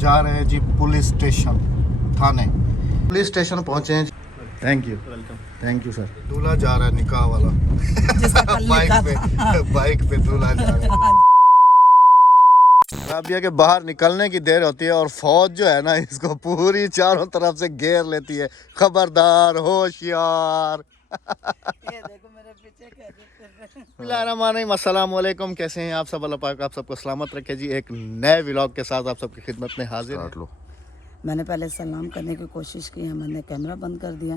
जा रहे हैं जी पुलिस स्टेशन थाने। पुलिस स्टेशन पहुंचे हैं। Thank you, thank you sir. दूल्हा जा रहा है निकाह वाला बाइक पे दूल्हा जा रहा है। राबिया के बाहर निकलने की देर होती है और फौज जो है ना इसको पूरी चारों तरफ से घेर लेती है। खबरदार, होशियार। ये देखो मेरे पीछे बिस्मिल्लाहिर्रहमानिर्रहीम। अस्सलाम वालेकुम, कैसे हैं आप सब? अल्लाह पाक आप सबको सलामत रखे जी। एक नए व्लॉग के साथ आप सबकी खिदमत में हाजिर है। मैंने पहले सलाम करने की कोशिश की है, मैंने कैमरा बंद कर दिया।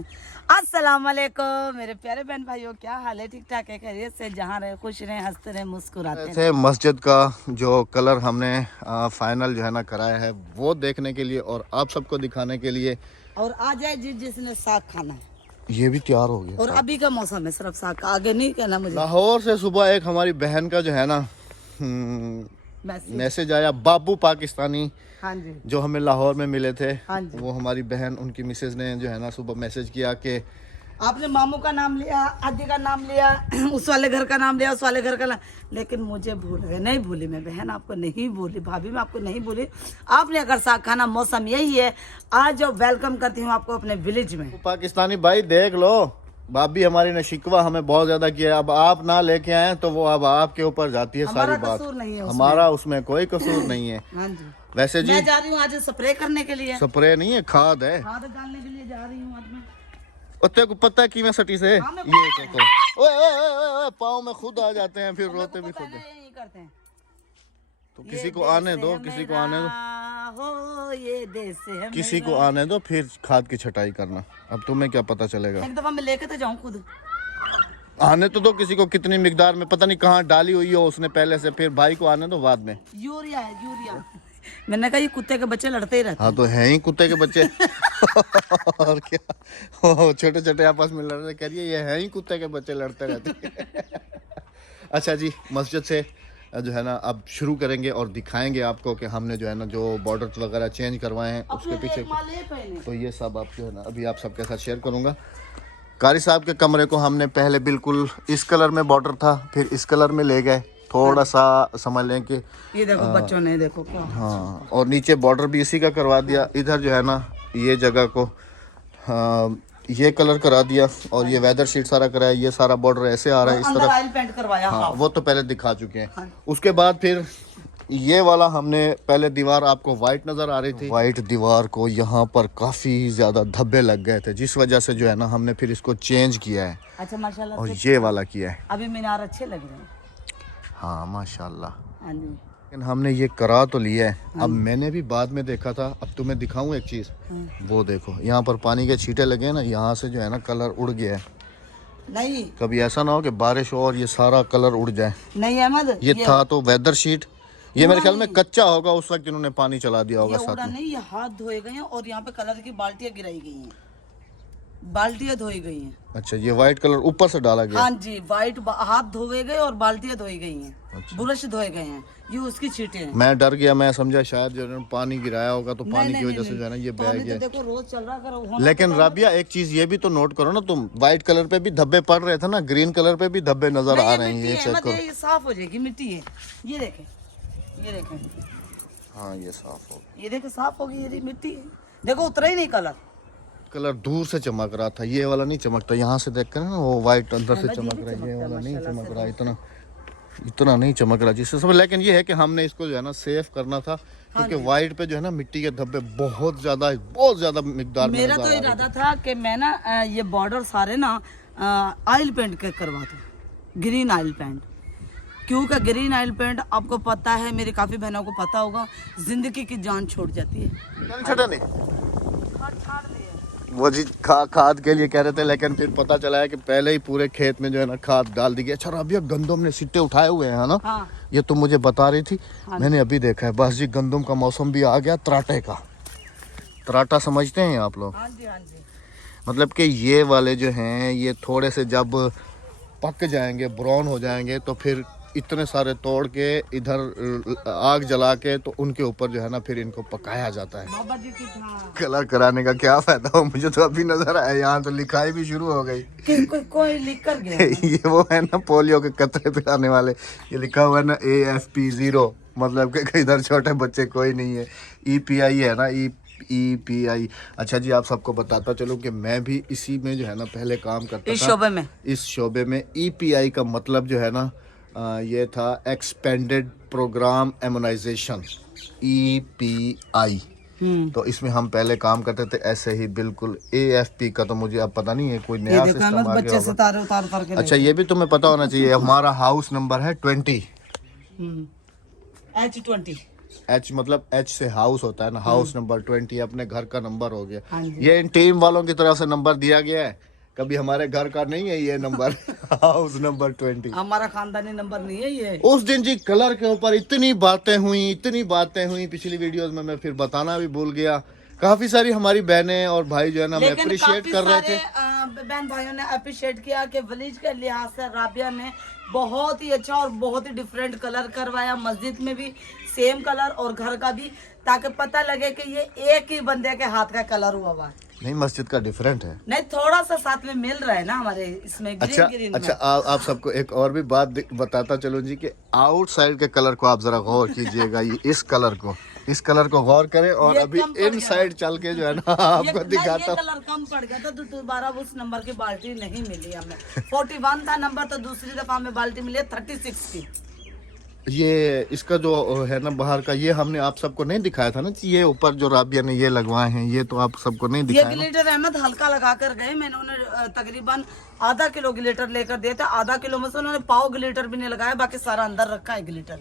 अस्सलाम वालेकुम मेरे प्यारे बहन भाइयों, क्या हाल है? ठीक ठाक है, खैरियत से? जहाँ रहे खुश रहे, हंसते रहे, मुस्कुराते रहे। मस्जिद का जो कलर हमने फाइनल जो है ना कराया है वो देखने के लिए और आप सबको दिखाने के लिए। और आ जाए जिसने साग खाना है, ये भी तैयार हो गया। और अभी का मौसम है सिर्फ साग का, आगे नहीं कहना मुझे। लाहौर से सुबह एक हमारी बहन का जो है ना मैसेज आया, बाबू पाकिस्तानी, हाँ जी, जो हमें लाहौर में मिले थे। हाँ जी। वो हमारी बहन, उनकी मिसेज ने जो है ना सुबह मैसेज किया कि आपने मामू का नाम लिया, आदि का नाम लिया, उस वाले घर का नाम लिया, उस वाले घर का नाम, लेकिन मुझे भूल गए। नहीं भूली मैं बहन, आपको नहीं भूली भाभी, मैं आपको नहीं भूली। आपने अगर साग खाना, मौसम यही है, आज वेलकम करती हूँ आपको अपने विलेज में। पाकिस्तानी भाई देख लो, भाभी हमारी ने शिकवा हमें बहुत ज्यादा किया। अब आप ना लेके आए तो वो अब आपके ऊपर जाती है सारी बात। कसूर नहीं है उसमें। हमारा उसमें कोई कसूर नहीं है। हाँ जी। वैसे जी मैं जा रही हूँ आज स्प्रे करने के लिए। स्प्रे नहीं है, खाद है। खाद डालने के लिए जा रही हूँ आज मैं। तेरे को पता है कि मैं सटी से हाँ, मैं ये देखो, ओए पाँव में खुद आ जाते हैं, फिर रोते भी खुद हैं। यही करते हैं। तो किसी को आने दो, किसी को आने दो, हो ये देश है किसी को आने दो, फिर खाद की छटाई करना। अब तुम्हें क्या पता चलेगा? एक दफा मैं लेके तो जाऊँ खुद। आने तो दो किसी को, कितनी मिकदार में पता नहीं कहाँ डाली हुई हो उसने पहले से, फिर भाई को आने दो बाद में। यूरिया है, यूरिया। मैंने कहा ये कुत्ते के बच्चे लड़ते ही रहते। हाँ तो है ही कुत्ते के बच्चे। और क्या, छोटे छोटे आपस में लड़ रहे, करिए ये है ही कुत्ते के बच्चे लड़ते रहते। अच्छा जी, मस्जिद से जो है ना अब शुरू करेंगे और दिखाएंगे आपको कि हमने जो है ना जो बॉर्डर वगैरह चेंज करवाए हैं उसके पीछे। तो ये सब आप जो है ना अभी आप सबके साथ शेयर करूंगा। कारी साहब के कमरे को हमने पहले बिल्कुल इस कलर में बॉर्डर था, फिर इस कलर में ले गए, थोड़ा सा समझ लें कि ये देखो बच्चों ने देखो क्या। हाँ, और नीचे बॉर्डर भी इसी का करवा दिया। इधर जो है ना ये जगह को ये कलर करा दिया और ये वेदर शीट सारा कराया। ये सारा बॉर्डर ऐसे आ रहा है इस तरफ। ऑयल पेंट करवाया। हाँ, वो तो पहले दिखा चुके हैं। हाँ। उसके बाद फिर ये वाला हमने पहले दीवार आपको वाइट नजर आ रही थी, वाइट दीवार को यहाँ पर काफी ज्यादा धब्बे लग गए थे, जिस वजह से जो है ना हमने फिर इसको चेंज किया है। अच्छा माशाल्लाह। और ये वाला किया है। अभी मीनार अच्छे लग रहे हैं। हाँ माशाल्लाह। हाँ जी। लेकिन हमने ये करा तो लिया है। अब मैंने भी बाद में देखा था, अब तुम्हें दिखाऊं एक चीज। वो देखो यहाँ पर पानी के छींटे लगे हैं ना, यहाँ से जो है ना कलर उड़ गया है। नहीं, कभी ऐसा ना हो कि बारिश हो और ये सारा कलर उड़ जाए। नहीं अहमद, ये था तो वेदर शीट, ये मेरे ख्याल में कच्चा होगा, उस वक्त इन्होंने पानी चला दिया होगा ये साथ उड़ा में। नहीं, ये हाथ धोए गए हैं और यहाँ पे कलर की बाल्टियां गिराई गई हैं, बाल्टियां धोई गई हैं। अच्छा, ये वाइट कलर ऊपर से डाला गया। हाँ जी, वाइट हाथ धोए गए और बाल्टियां धोई गई हैं। अच्छा। ब्रश धोए गए हैं, ये उसकी छींटे हैं। मैं डर गया, मैं समझा शायद जो है पानी गिराया होगा तो पानी की वजह से जो है ना ये बह पानी गया। तो देखो रोज चल रहा, अगर होना लेकिन राबिया एक चीज ये भी तो नोट करो ना तुम, व्हाइट कलर पे भी धब्बे पड़ रहे थे ना, ग्रीन कलर पे भी धब्बे नजर आ रहे हैं। ये चेक करो, ये साफ हो जाएगी, मिट्टी है। ये देखें, ये देखें, हाँ ये साफ हो, ये देखें साफ होगी, ये मिट्टी है। देखो उतरा ही नहीं कलर, कलर दूर से चमक रहा था, ये वाला नहीं चमकता। यहाँ से देख कर ना वो व्हाइट अंदर से चमक रहा है, ये वाला नहीं चमक रहा, इतना नहीं चमक रहा जिससे सब। लेकिन ये है कि हमने इसको जो है ना सेफ करना था, क्योंकि व्हाइट पे जो है ना मिट्टी के धब्बे बहुत ज्यादा मिकदार में। मेरा तो इरादा था कि मैं ना ये बॉर्डर सारे ना ऑयल पेंट के करवा दूं, ग्रीन ऑयल पेंट। क्योंकि ग्रीन ऑयल पेंट आपको पता है, मेरी काफी बहनों को पता होगा, जिंदगी की जान छोड़ जाती है। छटा नहीं वो जी खाद के लिए कह रहे थे, लेकिन फिर पता चला है कि पहले ही पूरे खेत में जो है ना खाद डाल दी गई। अच्छा राबिया, गंदम ने सिट्टे उठाए हुए हैं ना। हाँ। ये तो मुझे बता रही थी। हाँ। मैंने अभी देखा है। बस जी, गंदम का मौसम भी आ गया। तराटे का, तराटा समझते हैं आप लोग? हाँ जी, हाँ जी। मतलब कि ये वाले जो हैं ये थोड़े से जब पक जाएंगे, ब्राउन हो जाएंगे, तो फिर इतने सारे तोड़ के इधर आग जला के तो उनके ऊपर जो है ना फिर इनको पकाया जाता है। बाबा जी की कलर कराने का क्या फायदा हो, मुझे तो अभी नजर आया। यहाँ तो लिखाई भी शुरू हो गई। कोई लिख कर गया। ये वो है ना पोलियो के कतरे पिलाने वाले, ये लिखा हुआ है ना AFP0। मतलब कि इधर छोटे बच्चे कोई नहीं है। EPI है ना, EPI। अच्छा जी, आप सबको बताता चलूं कि मैं भी इसी में जो है ना पहले काम करता इस था, शोबे में। इस शोबे में। EPI का मतलब जो है ना ये था एक्सपेंडेड प्रोग्राम इम्यूनाइजेशन, EPI। तो इसमें हम पहले काम करते थे ऐसे ही बिल्कुल। AFP का तो मुझे अब पता नहीं है, कोई ये नया देखो सिस्टम अहमद, आ गया बच्चे होगा। सितारे उतार उतार के अच्छा, ये भी तुम्हें पता होना चाहिए, हमारा हाउस नंबर है 20। H20। H मतलब H से हाउस होता है ना, हाउस नंबर 20 अपने घर का नंबर हो गया। हाँ जी। ये इन टीम वालों की तरफ से नंबर दिया गया है, कभी हमारे घर का नहीं है ये नंबर। House number 20। हमारा खानदानी नंबर नहीं है ये। उस दिन जी कलर के ऊपर इतनी बातें हुई पिछली वीडियोस में, मैं फिर बताना भी भूल गया। काफी सारी हमारी बहनें और भाई जो है ना, मैं लेकिन अप्रिशिएट काफी कर रहे सारे थे। बहन भाइयों ने अप्रिशिएट किया कि विलेज के लिहाज से राबिया ने बहुत ही अच्छा और बहुत ही डिफरेंट कलर करवाया। मस्जिद में भी सेम कलर और घर का भी, ताकि पता लगे कि ये एक ही बंदे के हाथ का कलर हुआ हुआ है। नहीं, मस्जिद का डिफरेंट है। नहीं, थोड़ा सा साथ में मिल रहा है ना हमारे इसमें अच्छा ग्रीन अच्छा, आप सबको एक और भी बात बताता चलूं जी कि आउटसाइड के कलर को आप जरा गौर कीजिएगा। ये इस कलर को गौर करें, और ये अभी कम पड़ इन साइड चल के जो है ना आपको ये दिखाता हूं। कलर कम पड़ गया था तो दोबारा उस नंबर की बाल्टी नहीं मिली हमें। 41 था नंबर, तो दूसरी दफा हमें बाल्टी मिली है 36 की। ये इसका जो है ना बाहर का, ये हमने आप सबको नहीं दिखाया था ना, ये ऊपर जो राबिया ने ये लगवाए हैं, ये तो आप सबको नहीं ये दिखाया ना। ग्लिटर अहमद हल्का लगा कर गए। मैंने उन्हें तकरीबन आधा किलो ग्लिटर लेकर दिए थे। आधा किलो में से उन्होंने पाव ग्लिटर भी नहीं लगाया, बाकी सारा अंदर रखा है ग्लिटर।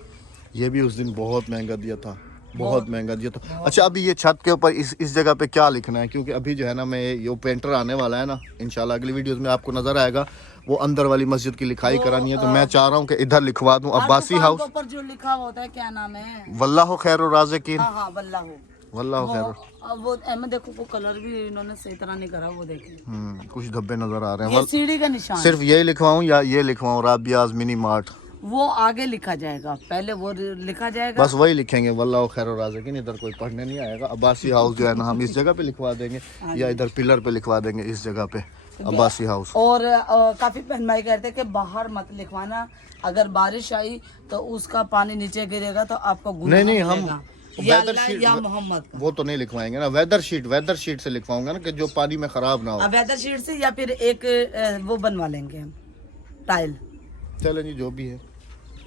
ये भी उस दिन बहुत महंगा दिया था, बहुत महंगा दिया था। अच्छा, अभी ये छत के ऊपर इस जगह पे क्या लिखना है, क्योंकि अभी जो है ना मैं ये पेंटर आने वाला है ना, इंशाल्लाह अगली वीडियोस में आपको नजर आएगा। वो अंदर वाली मस्जिद की लिखाई करानी है, तो मैं चाह रहा हूँ कि इधर लिखवा दूं अब्बासी हाउस। ऊपर जो लिखा होता है क्या नाम है? वल्लाहु खैरुर राज़िकीन। हाँ वल्लाहु। वल्लाहु खैरुर। अब वो अहमद देखो, वो कलर भी इन्होंने सही तरह नहीं करा, वो देखिए। कुछ धब्बे नजर आ रहे ये हैं। सीढ़ी का निशान। सिर्फ यही लिखवाऊं या ये लिखवाऊं राबियाज मिनी मार्ट? वो आगे लिखा जाएगा, पहले वो लिखा जाएगा। बस वही लिखेंगे, वल्लाहु खैरुर राज़िकीन। इधर कोई पढ़ने नहीं आएगा। अब्बासी हाउस जो है ना, हम इस जगह पे लिखवा देंगे, या इधर पिलर पे लिखवा देंगे, इस जगह पे अब्बासी हाउस। और काफी बहन भाई कहते हैं कि बाहर मत लिखवाना, अगर बारिश आई तो उसका पानी नीचे गिरेगा तो आपको गुनाह नहीं, हम मिलेगा। वेदर अल्लाह शीट, या मोहम्मद का। वो तो नहीं लिखवाएंगे ना। वेदर शीट से लिखवाऊंगा ना, कि जो पानी में खराब ना हो। वेदर शीट से, या फिर एक वो बनवा लेंगे हम, टाइल। चलें जी, जो भी है।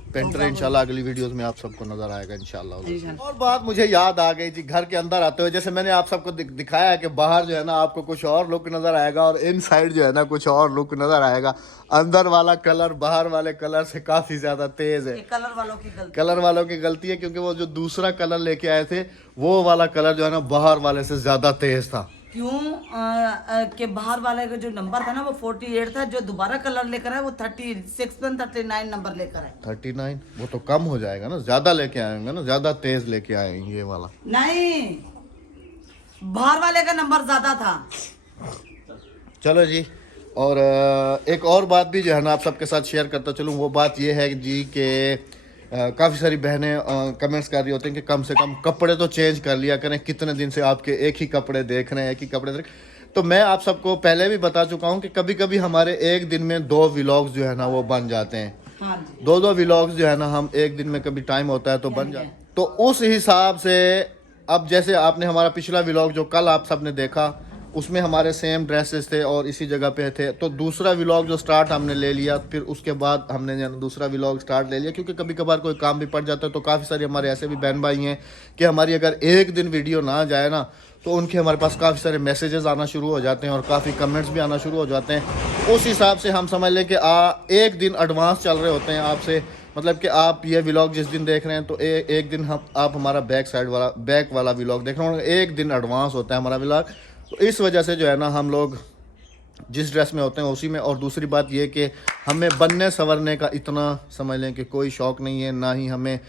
पेंटर इंशाल्लाह अगली वीडियोस में आप सबको नजर आएगा इंशाल्लाह। और बात मुझे याद आ गई जी, घर के अंदर आते हुए, जैसे मैंने आप सबको दिखाया है कि बाहर जो है ना आपको कुछ और लुक नजर आएगा, और इन साइड जो है ना कुछ और लुक नजर आएगा। अंदर वाला कलर बाहर वाले कलर से काफी ज्यादा तेज है। कलर वालों की गलती। कलर वालों की गलती है, क्योंकि वो जो दूसरा कलर लेके आए थे, वो वाला कलर जो है ना बाहर वाले से ज्यादा तेज था। क्यों? कि बाहर वाले का जो नंबर था ना वो 48 था, जो दोबारा कलर लेकर आए वो 39 नंबर लेकर आए। 39? वो तो कम हो जाएगा ना, ज्यादा लेके आएंगे ना, ज्यादा तेज लेके आएंगे ये वाला। नहीं, बाहर वाले का नंबर ज्यादा था। चलो जी, और एक और बात भी जो है ना आप सबके साथ शेयर करता चलूँ। वो बात ये है जी कि काफ़ी सारी बहनें कमेंट्स कर रही होती हैं कि कम से कम कपड़े तो चेंज कर लिया करें, कितने दिन से आपके एक ही कपड़े देख रहे हैं, एक ही कपड़े देख। तो मैं आप सबको पहले भी बता चुका हूँ कि कभी कभी हमारे एक दिन में 2 व्लॉग्स जो है ना वो बन जाते हैं। हाँ जी। 2 व्लॉग्स जो है ना हम एक दिन में कभी टाइम होता है तो बन जाते हैं। तो उस हिसाब से अब जैसे आपने हमारा पिछला व्लॉग जो कल आप सबने देखा, उसमें हमारे सेम ड्रेसेस थे और इसी जगह पे थे। तो दूसरा व्लॉग जो स्टार्ट हमने ले लिया, फिर उसके बाद हमने दूसरा व्लॉग स्टार्ट ले लिया, क्योंकि कभी कभार कोई काम भी पड़ जाता है। तो काफ़ी सारे हमारे ऐसे भी बहन भाई हैं कि हमारी अगर एक दिन वीडियो ना जाए ना, तो उनके हमारे पास काफ़ी सारे मैसेजेस आना शुरू हो जाते हैं और काफ़ी कमेंट्स भी आना शुरू हो जाते हैं। उस हिसाब से हम समझ लें कि एक दिन एडवांस चल रहे होते हैं आपसे। मतलब कि आप ये व्लॉग जिस दिन देख रहे हैं, तो एक दिन आप हमारा बैक वाला व्लॉग देख रहे हो, एक दिन एडवांस होता है हमारा व्लॉग। तो इस वजह से जो है ना हम लोग जिस ड्रेस में होते हैं उसी में। और दूसरी बात ये कि हमें बनने संवरने का इतना समझ लें कि कोई शौक़ नहीं है, ना ही हमें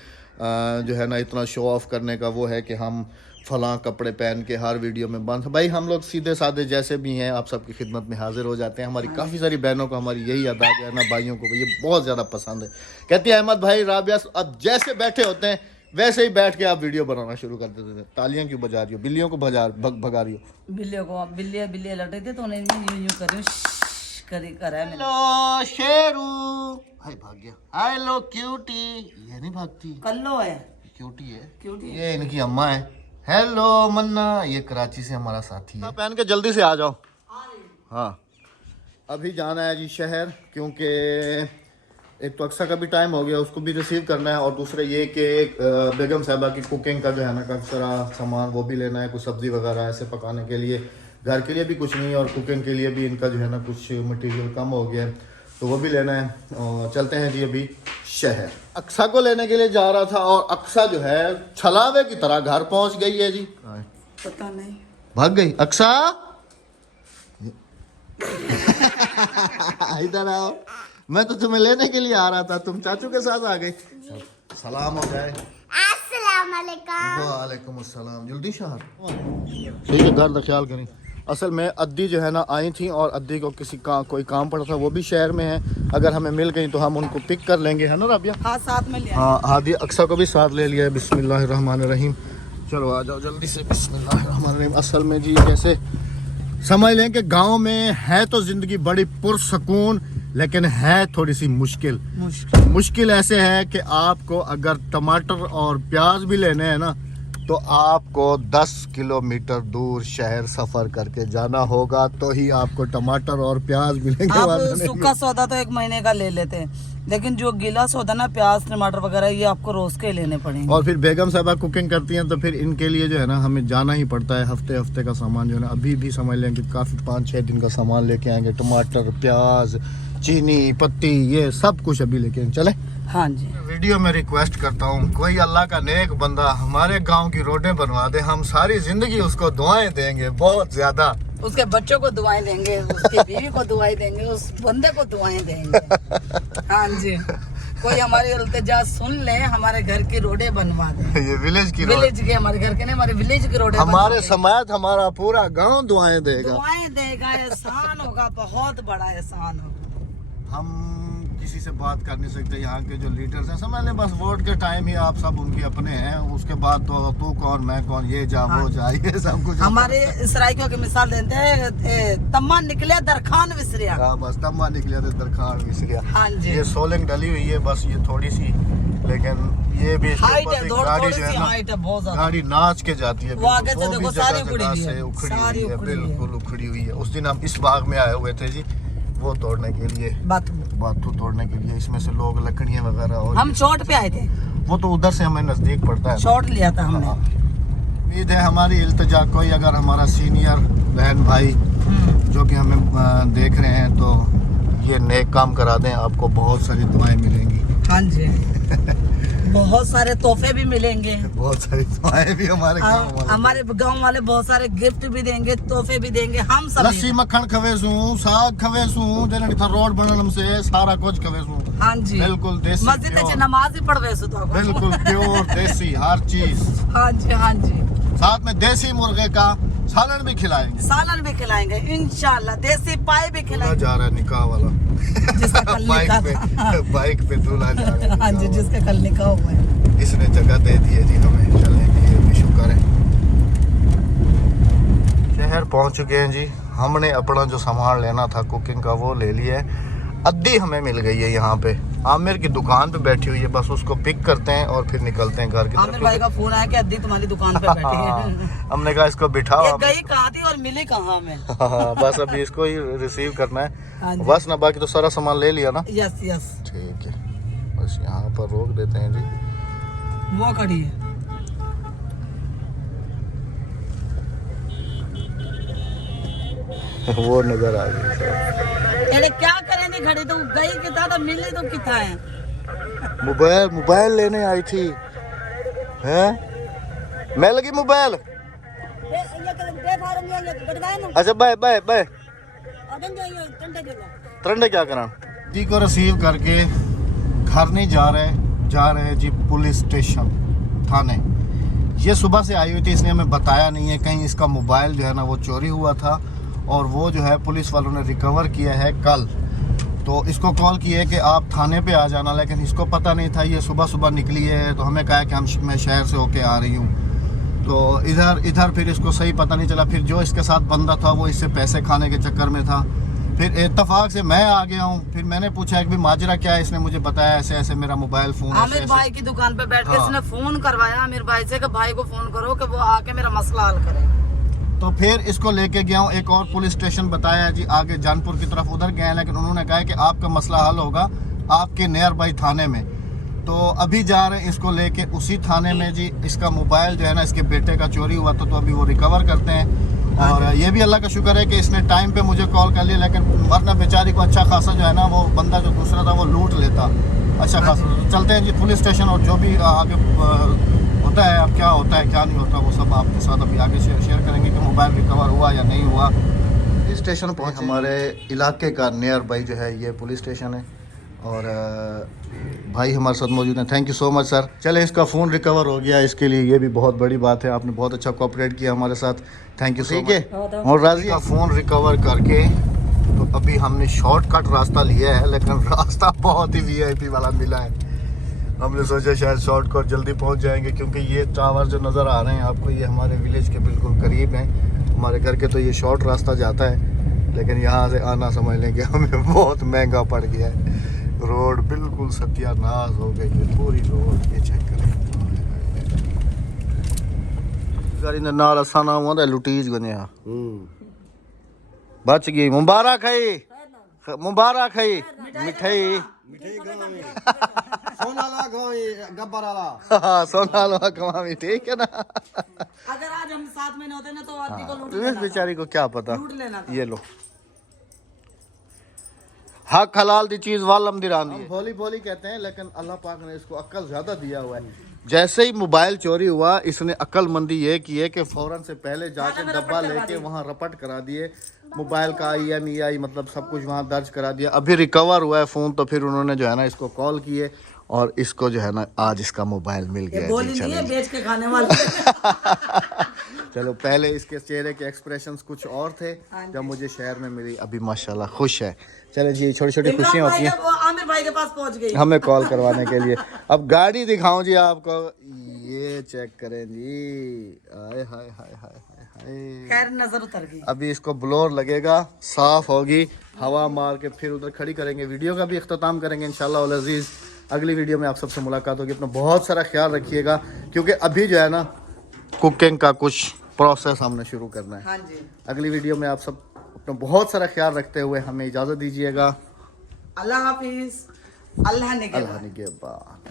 जो है ना इतना शो ऑफ करने का वो है कि हम फलां कपड़े पहन के हर वीडियो में बंद। भाई हम लोग सीधे साधे जैसे भी हैं आप सबकी खिदमत में हाजिर हो जाते हैं। हमारी काफ़ी सारी बहनों को हमारी यही अदा जो है ना, भाइयों को ये बहुत ज़्यादा पसंद है। कहती है अहमद भाई राबिया अब जैसे बैठे होते हैं वैसे ही बैठ के आप वीडियो बनाना शुरू कर देते थे। तालियां क्यों बजा रही हो? बिल्लियों को भगा रही हो? बिल्लियाँ लटे थे तो उन्हें यूं कर रही हूँ करा है। हेलो शेरू, भाई भाग गया। हेलो क्यूटी, ये नहीं भागती। कल्लो है, क्यूटी है। क्यूटी है। ये इनकी अम्मा है। हेलो मन्ना, ये कराची से हमारा साथी है। पहन के जल्दी से आ जाओ। हाँ, अभी जाना है जी शहर, क्योंकि एक तो अक्सा का भी टाइम हो गया, उसको भी रिसीव करना है, और दूसरा ये कि बेगम साहबा की कुकिंग का जो है ना काफ़ी सारा सामान वो भी लेना है, कुछ सब्ज़ी वगैरह ऐसे पकाने के लिए, घर के लिए भी कुछ नहीं है और कुकिंग के लिए भी इनका जो है ना कुछ मटेरियल कम हो गया है, तो वो भी लेना है। और चलते हैं जी अभी शहर। अक्सा को लेने के लिए जा रहा था और अक्सा जो है छलावे की तरह घर पहुंच गई है जी। पता नहीं, भाग गई अक्सा। इधर आओ, मैं तो तुम्हें लेने के लिए आ रहा था, तुम चाचू के साथ आ गई। सलाम हो जाए। अस्सलाम वालेकुम। वालेकुम अस्सलाम। जल्दी शहर ठीक है, घर का ख्याल करें। असल में अद्दी जो है ना आई थी और अद्दी को किसी का कोई काम पड़ा था, वो भी शहर में है, अगर हमें मिल गई तो हम उनको पिक कर लेंगे, है ना राबिया? हाँ साथ में लिया। हाँ, हादी अक्सा को भी साथ ले लिया है। बिस्मिल्लाहिर्रहमानिर्रहीम। चलो आ जाओ जल्दी से। बिस्मिल्लाहिर्रहमानिर्रहीम। असल में जी जैसे समझ लें कि गांव में है तो ज़िंदगी बड़ी पुरसकून, लेकिन है थोड़ी सी मुश्किल ऐसे है कि आपको अगर टमाटर और प्याज भी लेने हैं ना, तो आपको 10 किलोमीटर दूर शहर सफ़र करके जाना होगा, तो ही आपको टमाटर और प्याज मिलेंगे। आप सूखा सौदा तो 1 महीने का ले लेते हैं, लेकिन जो गीला सौदा ना प्याज टमाटर वगैरह ये आपको रोज के लेने पड़ेंगे। और फिर बेगम साहबा कुकिंग करती हैं, तो फिर इनके लिए जो है ना हमें जाना ही पड़ता है। हफ्ते हफ्ते का सामान जो है ना, अभी भी समझ लें कि काफ़ी 5-6 दिन का सामान लेके आएंगे। टमाटर, प्याज, चीनी, पत्ती, ये सब कुछ अभी लेके चले। हाँ जी। वीडियो में रिक्वेस्ट करता हूँ, कोई अल्लाह का नेक बंदा हमारे गांव की रोडें बनवा दे, हम सारी जिंदगी उसको दुआएं देंगे, बहुत ज्यादा। उसके बच्चों को दुआएं देंगे, उसकी बीवी को दुआएं देंगे, उस बंदे को दुआएं देंगे। हाँ जी, कोई हमारी इल्तिजा सुन ले, हमारे घर की रोडें बनवा दे। ये विलेज की विलेज के, हमारे घर के नहीं, हमारे विलेज की रोडें हमारे समाज, हमारा पूरा गांव दुआएं देगा। दुआएं देगा, एहसान होगा, बहुत बड़ा एहसान होगा। हम किसी से बात कर नहीं सकते, यहाँ के जो लीडर्स हैं समझ लें बस वोट के टाइम ही आप सब उनके अपने हैं, उसके बाद तो तू कौन मैं कौन, ये जा वो जा, ये सब कुछ। हमारे इसराइलियों की मिसाल देते हैं, तम्मा निकले दरखान विसरिया। हाँ बस तम्मा निकले थे दरखान विसरिया। हाँ जी। ये सोलिंग डली हुई है बस, ये थोड़ी सी, लेकिन ये भी इसके हाइट ऊपर है, एक थोड़ी गाड़ी सी जो है ना, हाइट है, बहुत ज्यादा। गाड़ी नाच के जाती है, वो आगे से भी देखो, जगह सारी जगह उखड़ी हुई से है, उखड़ी सारी हुई है, उखड़ी हुई है। बिल्कुल उखड़ी हुई है। उस दिन हम इस बाग में आए हुए थे जी, वो तोड़ने के लिए, बाथू तोड़ने के लिए। इसमें से लोग लकड़ियाँ वगैरह, और हम शॉर्ट पे आए थे, वो तो उधर से हमें नजदीक पड़ता है, शॉर्ट लिया था हमने। उम्मीद है हमारी इल्तिजा कोई अगर हमारा सीनियर बहन भाई जो कि हमें देख रहे हैं, तो ये नेक काम करा दें, आपको बहुत सारी दुआएं मिलेंगी। हाँ जी। बहुत सारे तोहफे भी मिलेंगे, बहुत सारी दुआएं भी हमारे गांव वाले बहुत सारे गिफ्ट भी देंगे, तोहफे भी देंगे। हम सब लस्सी मक्खन खवेसू, साग खवेसू, जने था रोड बनन से सारा कुछ खवेसू। हाँ जी, बिल्कुल देसी, मस्जिद में नमाज भी पढ़वे तो बिल्कुल प्योर देसी हर चीज। हाँ जी, हाँ जी। साथ में देसी मुर्गे का सालन भी खिलाएंगे, सालन भी खिलाएंगे इंशाल्लाह, देसी पाए भी खिलाएंगे। जा रहा है निकाह वाला जिसका कल निकाह था। बाइक पे दूल्हा जा रहा है। हाँ जी, जिसका कल निकाह हुआ है। इसने जगह दे दी है जी हमें, चलने की, ये भी शुक्र है। शहर पहुंच चुके हैं जी, हमने अपना जो सामान लेना था कुकिंग का वो ले लिया है। अद्दी हमें मिल गई है यहाँ पे, आमिर की दुकान पे बैठी हुई है, बस उसको पिक करते हैं और फिर निकलते हैं घर की आमिर भाई का फोन आया कि अद्दी तुम्हारी दुकान पे बैठी है। हमने कहा इसको बिठाओ। ये गई कहाँ थी और मिली कहाँ में? बस अभी इसको ही रिसीव करना हाँ है जी। बस ना, बाकी तो सारा सामान ले लिया ना। यस यस, ठीक है, बस यहाँ पर रोक देते हैं जी। वो खड़ी है। वो नजर आ गई। अरे क्या करेंगे, खड़ी तो गई कितना तो मिली तो कितना है। मोबाइल लेने आई थी, हैं? मैं लगी मोबाइल। अच्छा बाय बाय बाय। ट्रंडे क्या करा दी को रिसीव करके घर नहीं जा रहे जी पुलिस स्टेशन थाने। ये सुबह से आई हुई थी, इसने हमें बताया नहीं है, कहीं इसका मोबाइल जो है ना वो चोरी हुआ था और वो जो है पुलिस वालों ने रिकवर किया है कल। तो इसको कॉल किया है कि आप थाने पे आ जाना, लेकिन इसको पता नहीं था, ये सुबह सुबह निकली है। तो हमें कहा कि मैं शहर से होके आ रही हूँ, तो इधर फिर इसको सही पता नहीं चला। फिर जो इसके साथ बंदा था वो इससे पैसे खाने के चक्कर में था, फिर इत्तेफाक से मैं आ गया हूँ। फिर मैंने पूछा कि भी माजरा क्या है, इसने मुझे बताया ऐसे ऐसे मेरा मोबाइल फोन ऐसे आमिर ऐसे। भाई की दुकान पे बैठ के हाँ। इसने फोन करवाया आमिर भाई से कि भाई को फोन करो कि वो आके मेरा मसला हल करे। तो फिर इसको लेके गया हूँ एक और पुलिस स्टेशन, बताया जी आगे जानपुर की तरफ उधर गए हैं, लेकिन उन्होंने कहा कि आपका मसला हल होगा आपके नियर बाई थाने में। तो अभी जा रहे हैं इसको लेके उसी थाने में जी। इसका मोबाइल जो है ना इसके बेटे का चोरी हुआ था, तो अभी वो रिकवर करते हैं। और ये भी अल्लाह का शुक्र है कि इसने टाइम पे मुझे कॉल कर लिया, लेकिन वरना बेचारी को अच्छा खासा जो है ना वो बंदा जो दूसरा था वो लूट लेता अच्छा खासा। चलते हैं जी पुलिस स्टेशन, और जो भी आगे होता है, अब क्या होता है क्या नहीं होता वो सब आपके साथ अभी आगे शेयर करेंगे कि मोबाइल रिकवर हुआ या नहीं हुआ। पुलिस स्टेशन पहुँचे, हमारे इलाके का नियर बाई जो है ये पुलिस स्टेशन है, और भाई हमारे साथ मौजूद हैं। Thank you so much sir. चले, इसका फ़ोन रिकवर हो गया, इसके लिए ये भी बहुत बड़ी बात है। आपने बहुत अच्छा कोऑपरेट किया हमारे साथ, थैंक यू सो मच। और राजी का फ़ोन रिकवर करके तो अभी हमने शॉर्टकट रास्ता लिया है, लेकिन रास्ता बहुत ही वीआईपी वाला मिला है। हमने सोचा शायद शॉर्टकट जल्दी पहुंच जाएंगे, क्योंकि ये टावर जो नज़र आ रहे हैं आपको ये हमारे विलेज के बिल्कुल करीब हैं। हमारे घर के तो ये शॉर्ट रास्ता जाता है, लेकिन यहाँ से आना समझ लें कि हमें बहुत महंगा पड़ गया है। रोड बिल्कुल सत्यानाश हो गई है पूरी रोड, ये चेक करें। गाड़ी ने नाल असाना हुआ लुटीज गने बच गई। मुबारक है, मुबारक है मिठाई सोना लो कमावी, ठीक है ना। अगर आज हम साथ में न होते ना तो आदमी को लूट तुम्हें लेना बेचारी को क्या पता, लूट लेना था। ये लो हक हलाल दी चीज वालम दिरान दी। भोली भोली कहते हैं, लेकिन अल्लाह पाक ने इसको अक्ल ज्यादा दिया हुआ है। जैसे ही मोबाइल चोरी हुआ इसने अक्लमंदी ये की है कि फौरन से पहले जाके डब्बा लेके वहाँ रपट करा दिए, मोबाइल का IMEI मतलब सब कुछ वहाँ दर्ज करा दिया। अभी रिकवर हुआ है फ़ोन, तो फिर उन्होंने जो है ना इसको कॉल किए, और इसको जो है ना आज इसका मोबाइल मिल गया बोली जी। नहीं है चलो बेच के खाने वाले। चलो, पहले इसके चेहरे के एक्सप्रेशंस कुछ और थे जब मुझे शहर में मिली, अभी माशाल्लाह खुश है। चले जी, छोटी छोटी खुशियाँ होती हैं। वो आमिर भाई के पास पहुंच गई हमें कॉल करवाने के लिए। अब गाड़ी दिखाऊं जी आपको, ये चेक करें जी, आए हाय हाय हाय हाय। खैर नजर उतर गई। अभी इसको ब्लोर लगेगा, साफ होगी, हवा मार के फिर उधर खड़ी करेंगे। वीडियो का भी इख्तिताम करेंगे इंशाल्लाह अल अजीज़। अगली वीडियो में आप सबसे मुलाकात होगी। अपना बहुत सारा ख्याल रखिएगा, क्योंकि अभी जो है ना कुकिंग का कुछ प्रोसेस हमने शुरू करना है। हाँ जी, अगली वीडियो में आप सब अपना बहुत सारा ख्याल रखते हुए हमें इजाज़त दीजिएगा। अल्लाह हाफिज, अल्लाह ने अल्लाह ने के बाद।